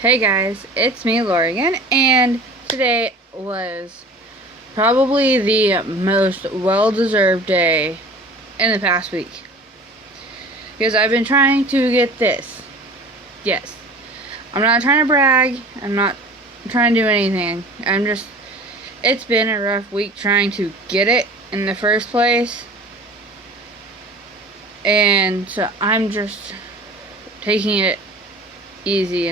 Hey guys, it's me, Laura again, and today was probably the most well-deserved day in the past week. Because I've been trying to get this. Yes. I'm not trying to brag, I'm not trying to do anything. It's been a rough week trying to get it in the first place. And so I'm just taking it easy.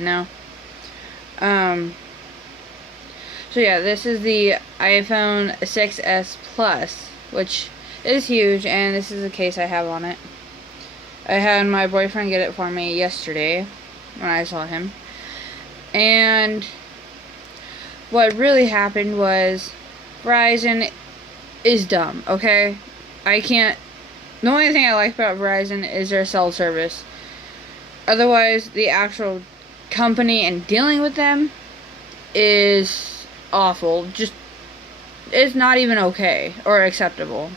So yeah, this is the iPhone 6s Plus, which is huge, and this is the case I have on it. I had my boyfriend get it for me yesterday when I saw him. And what really happened was Verizon is dumb, okay? The only thing I like about Verizon is their cell service. Otherwise, the actual company and dealing with them is awful. It's not even okay or acceptable,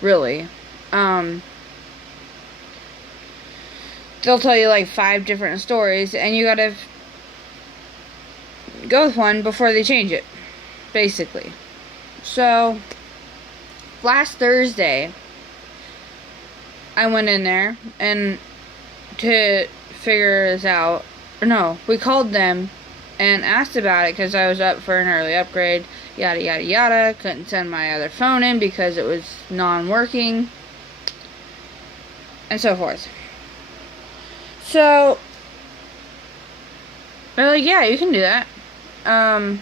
really. They'll tell you like 5 different stories, and you gotta go with one before they change it, basically. So, last Thursday, I went in there and to figure this out. No, we called them and asked about it because I was up for an early upgrade, yada yada yada. Couldn't send my other phone in because it was non-working, and so forth. So they're like, yeah, you can do that. So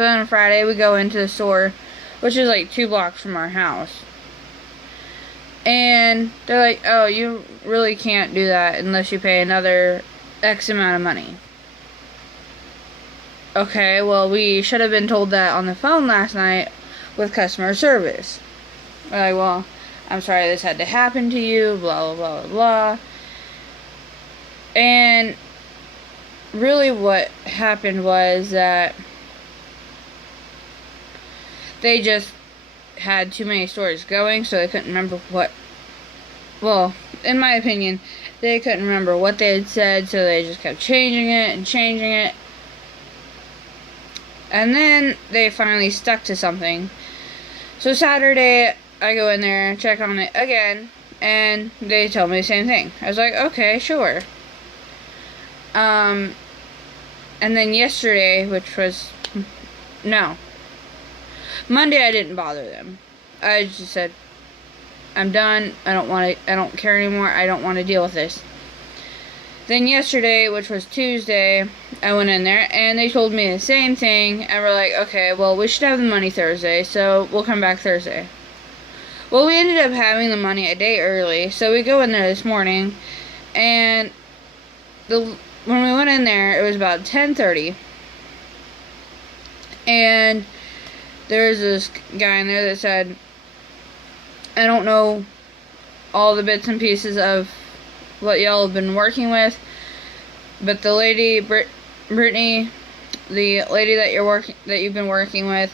then on Friday we go into the store, which is like 2 blocks from our house. And they're like, oh, you really can't do that unless you pay another X amount of money. Okay, well, we should have been told that on the phone last night with customer service. We're like, well, I'm sorry this had to happen to you, blah, blah, blah, blah. And really what happened was that they just had too many stores going, so they couldn't remember well, in my opinion, they couldn't remember what they had said, so they just kept changing it and changing it. And then they finally stuck to something. So Saturday, I go in there, check on it again, and they told me the same thing. I was like, okay, sure. And then yesterday, Monday, I didn't bother them. I just said, I'm done. I don't care anymore. I don't want to deal with this. Then yesterday, which was Tuesday, I went in there and they told me the same thing, and we're like, okay, well, we should have the money Thursday, so we'll come back Thursday. Well, we ended up having the money a day early, so we go in there this morning, and when we went in there, it was about 10:30, and there was this guy in there that said, I don't know all the bits and pieces of what y'all have been working with, but the lady, Brittany, the lady that you've been working with,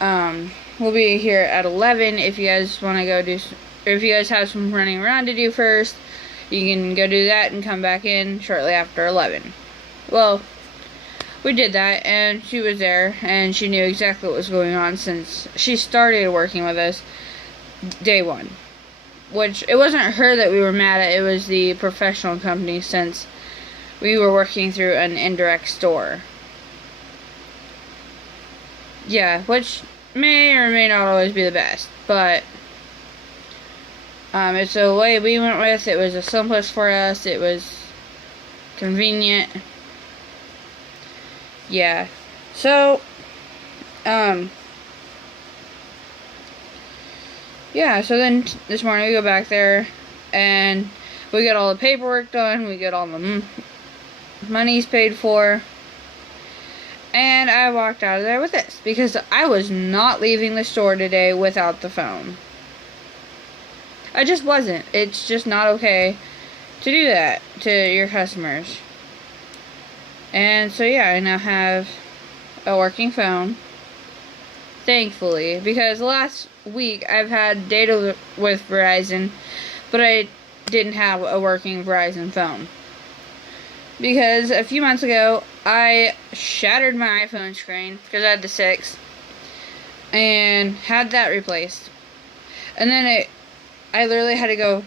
will be here at 11. If you guys want to if you guys have some running around to do first, you can go do that and come back in shortly after 11. Well, we did that, and she was there, and she knew exactly what was going on since she started working with us day 1. Which, it wasn't her that we were mad at, it was the professional company, since we were working through an indirect store. Yeah, which may or may not always be the best, but it's the way we went with. It was the simplest for us, it was convenient. Yeah, so, yeah, so then this morning we go back there, and we get all the paperwork done, we get all the money's paid for, and I walked out of there with this, because I was not leaving the store today without the phone. I just wasn't. It's just not okay to do that to your customers. And so yeah, I now have a working phone, thankfully, because last week I've had data with Verizon, but I didn't have a working Verizon phone. because a few months ago I shattered my iPhone screen because I had the 6 and had that replaced. And then I literally had to go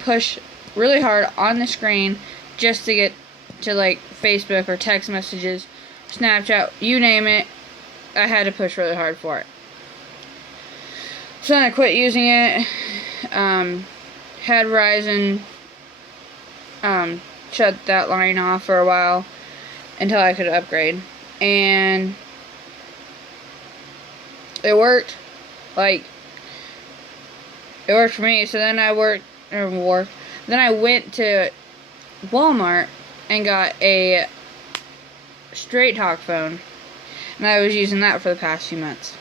push really hard on the screen just to get to like Facebook or text messages, Snapchat, you name it. I had to push really hard for it. So then I quit using it. Had Verizon shut that line off for a while until I could upgrade, and it worked. Like, it worked for me. So then I Then I went to Walmart and got a straight talk phone, and I was using that for the past few months.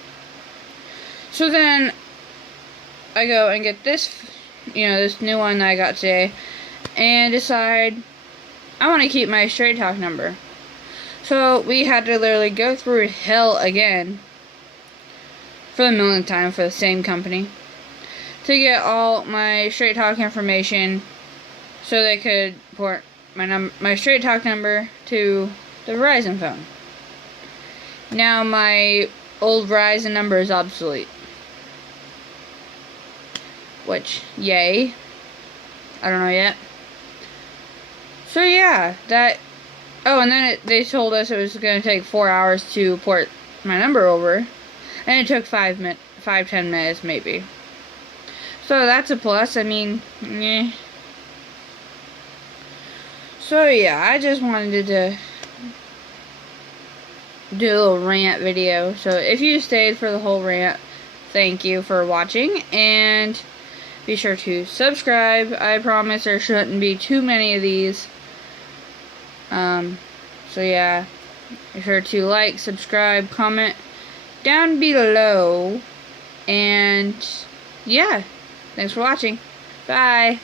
So then I go and get this, this new one that I got today, and decide I want to keep my straight talk number. So we had to literally go through hell again for the millionth time for the same company to get all my straight talk information so they could port my straight talk number to the Verizon phone. Now my old Verizon number is obsolete. Which, yay. I don't know yet. So yeah, that... Oh, and then they told us it was going to take 4 hours to port my number over. And it took 5-10 minutes, maybe. So that's a plus. I mean, eh. So yeah, I just wanted to do a little rant video. So if you stayed for the whole rant, thank you for watching. And be sure to subscribe. I promise there shouldn't be too many of these. So yeah, be sure to like, subscribe, comment down below. And yeah, thanks for watching. Bye.